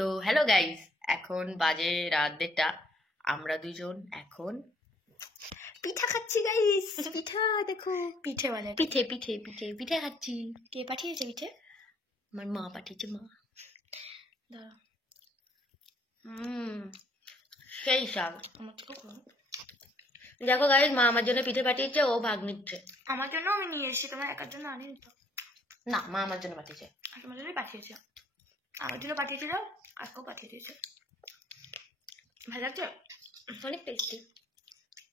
তো hello guys, এখন বাজে রাত 1:30। আমরা দুজন এখন পিঠা খাচ্ছি গাইস। পিঠা দেখো, পিঠে বলে পিঠে পিঠে পিঠে পিঠে খাচ্ছি। কে পাঠিয়েছে পিঠে? আমার মা পাঠিয়েছে, মা। দাঁড়া, সেই স্বাদ। আমার থেকেও খাও। দেখো গাইস, মা আমার জন্য পিঠে পাঠিয়েছে, ও ভাগ নিচ্ছে। আমার জন্য আমি নিয়ে এসেছি, তোমার একার জন্য আনিনি তো। না, মা আমার জন্য পাঠিয়েছে। তোমার জন্যই পাঠিয়েছে, আমার জন্য পাঠিয়েছিল, আজকেও পাঠিয়ে দিয়েছে। ভালো লাগছে, অনেক টেস্টি।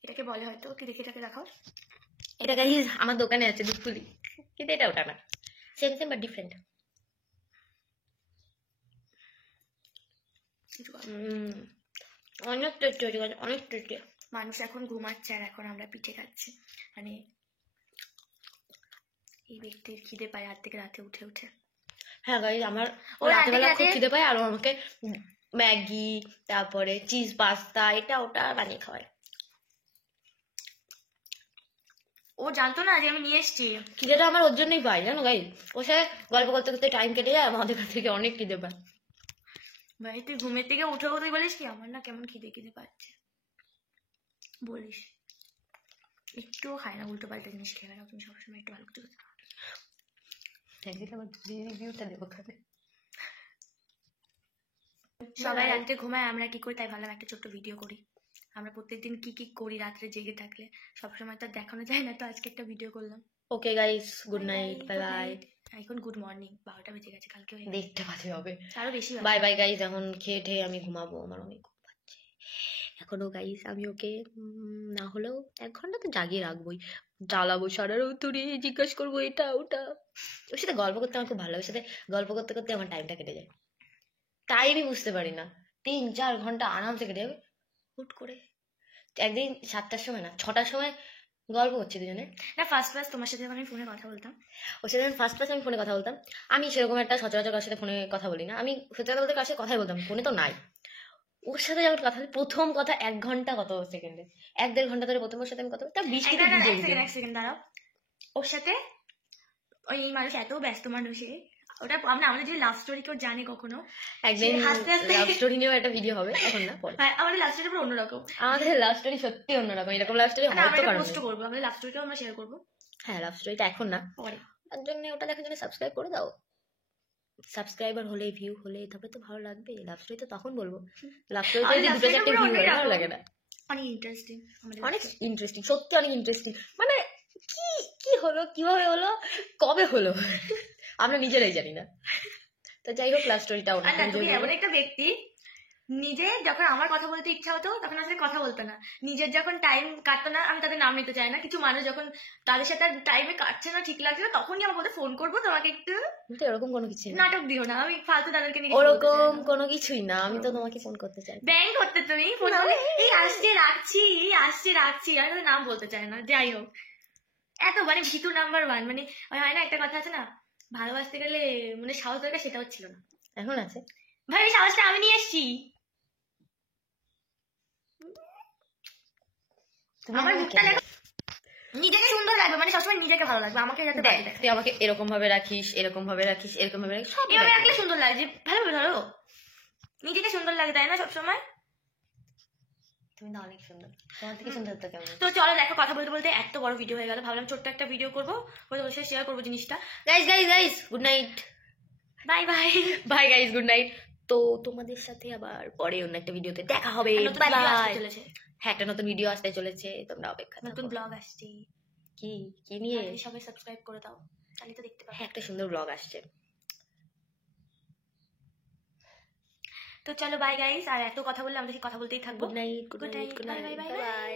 এটাকে বলে হয়তো কি, দেখে এটাকে দেখাও। এটা গাইস আমার দোকানে আছে দুধপুলি, কিন্তু এটা ওটা না, সেম সেম বাট ডিফারেন্ট। অনেক টেস্টি হয়েছে গাইস, অনেক টেস্টি। মানুষ এখন ঘুমাচ্ছে আর এখন আমরা পিঠে খাচ্ছি। মানে এই ব্যক্তির খিদে পায় রাত থেকে রাতে উঠে উঠে। হ্যাঁ গাইস, আমার ও রাতেবেলা রাতে খুব খিদে পায়, আর ও আমাকে ম্যাগি, তারপরে চিজ পাস্তা, এটা ওটা বানিয়ে খাওয়ায়। ও জানতো না যে আমি নিয়ে এসেছি। খিদেটা আমার ওর জন্যই পাই, জানো গাইস। ওর সাথে গল্প করতে করতে টাইম কেটে যায়, আমাদের কাছ থেকে অনেক খিদে পায়। ভাই তুই ঘুমের থেকে উঠে তুই বলিস কি আমার না কেমন খিদে খিদে পাচ্ছে, বলিস। একটুও খায় না, উল্টো পাল্টা জিনিস খেয়ে না, তুমি সবসময় একটু ভালো কিছু খেতে পারো। একদিন আমার রিভিউটা দেবো ওখানে। সবাই রাত্রে ঘুমায়, আমরা কি করি তাই ভাবলাম একটা ছোট্ট ভিডিও করি। আমরা প্রত্যেকদিন কি কি করি রাত্রে জেগে থাকলে, সবসময় তো আর দেখানো যায় না, তো আজকে একটা ভিডিও করলাম। Okay guys, good night, bye bye. এখন গুড মর্নিং, 12টা বেজে গেছে, কালকে 1:30 বাজে হবে, আরো বেশি। Bye bye guys. এখন খেয়ে ঠেয়ে আমি ঘুমাবো, আমার অনেক ঘুম পাচ্ছে এখনো গাইস। আমি ওকে না হলেও 1 ঘন্টা তো জাগিয়ে রাখবোই, জ্বালাবো সারা রাত্রি, জিজ্ঞাসা করবো এটা ওটা। ওর সাথে গল্প করতে আমার খুব ভালো লাগে, ওর সাথে গল্প করতে করতে আমার টাইমটা কেটে যায়, টাইমই বুঝতে পারি না। 3-4 ঘন্টা আরামসে কেটে যাবে। হুট করে একদিন 7টার সময় না 6টার সময় গল্প করছি দুজনে। না ফার্স্ট ক্লাস তোমার সাথে যখন আমি ফোনে কথা বলতাম, ওর সাথে ফার্স্ট ক্লাস আমি ফোনে কথা বলতাম। আমি সেরকম একটা সচরাচর কার সাথে ফোনে কথা বলি না, আমি সত্যি কথা বলতে কার সাথে কথাই বলতাম, ফোনে তো নাই। ওর সাথে যখন কথা বলি, প্রথম কথা 1 ঘন্টা কত সেকেন্ডে, 1-1.5 ঘন্টা ধরে প্রথম ওর সাথে আমি কথা বলতাম। 20 থেকে 1 সেকেন্ড দাঁড়াও। ওর সাথে ওই মানুষ এত ব্যস্ত মানুষে, ওটা আমরা আমাদের যদি লাভ স্টোরি কেউ জানে কখনো, একদিন লাভ স্টোরি নিয়েও একটা ভিডিও হবে, এখন না পরে। আমাদের লাভ স্টোরি পুরো অন্যরকম, আমাদের লাভ স্টোরি সত্যি অন্যরকম, এরকম লাভ স্টোরি হয়তো কারণ পোস্ট করবো, আমাদের লাভ স্টোরিটাও আমরা শেয়ার করবো। হ্যাঁ, লাভ স্টোরিটা এখন না পরে, তার জন্য ওটা দেখার জন্য সাবস্ক্রাইব করে দাও। সাবস্ক্রাইবার হলে, ভিউ হলে, তবে তো ভালো লাগবে। লাভ স্টোরি তো তখন বলবো, লাভ স্টোরিতে যদি 2-4টে ভিউ হয় ভালো লাগে না। অনেক ইন্টারেস্টিং, অনেক ইন্টারেস্টিং, সত্যি অনেক ইন্টারেস্টিং। মানে কি কি হলো, কিভাবে হলো, কবে হলো, আমরা নিজেরাই জানি না। তো যাই হোক, লাভ স্টোরিটা তুমি এমন একটা ব্যক্তি, নিজে যখন আমার কথা বলতে ইচ্ছা হতো তখন আসলে কথা বলতো না, নিজের যখন টাইম কাটতো না, আমি তাদের নাম নিতে চাই না, কিছু মানুষ যখন তাদের সাথে টাইমে কাটছে না, ঠিক লাগছে না, তখনই আমার বলতে ফোন করবো তোমাকে একটু, এরকম কোনো কিছু নাটক দিও না, আমি ফালতু তাদেরকে নিয়ে ওরকম কোনো কিছুই না। আমি তো তোমাকে ফোন করতে চাই, ব্যাংক করতে তুমি ফোন করলে এই আসছে রাখছি, আসছে রাখছি, আমি তো নাম বলতে চাই না। যাই হোক, এত মানে ভিতু নাম্বার 1, মানে হয় না একটা কথা আছে না, ভালোবাসতে গেলে মানে সাহস দরকার, সেটাও ছিল না, এখন আছে। ভাই এই সাহসটা আমি নিয়ে এসছি। আমার মুখটা দেখো, নিজেকে সুন্দর লাগবে, মানে সবসময় নিজেকে ভালো লাগবে, আমাকে যাতে দেখ, তুই আমাকে এরকম ভাবে রাখিস, এরকম ভাবে রাখিস, এরকম ভাবে রাখিস, এভাবে রাখলে সুন্দর লাগছে, ভালো ধরো নিজেকে সুন্দর লাগে, তাই না সবসময়? তুমি না অনেক সুন্দর, তোমার থেকে সুন্দর তো কেমন। তো চলো দেখো, কথা বলতে বলতে এত বড় ভিডিও হয়ে গেল, ভাবলাম ছোট্ট একটা ভিডিও করবো, ওর সাথে শেয়ার করবো জিনিসটা। Guys guys guys, good night, bye bye bye guys, good night. তো তোমাদের সাথে আবার পরে অন্য একটা ভিডিওতে দেখা হবে। Bye bye. চলেছে, হ্যাঁ, একটা নতুন ভিডিও আসতে চলেছে, তোমরা অপেক্ষা করো। নতুন ব্লগ আসছে, কি কি নিয়ে? সবাই সাবস্ক্রাইব করে দাও, তাহলে তো দেখতে পাবে। হ্যাঁ, একটা সুন্দর ব্লগ আসছে। তো চলো বাই গাইস, আর এত কথা বললে আমরা কথা বলতেই থাকবো। Good night, good night, bye bye bye bye.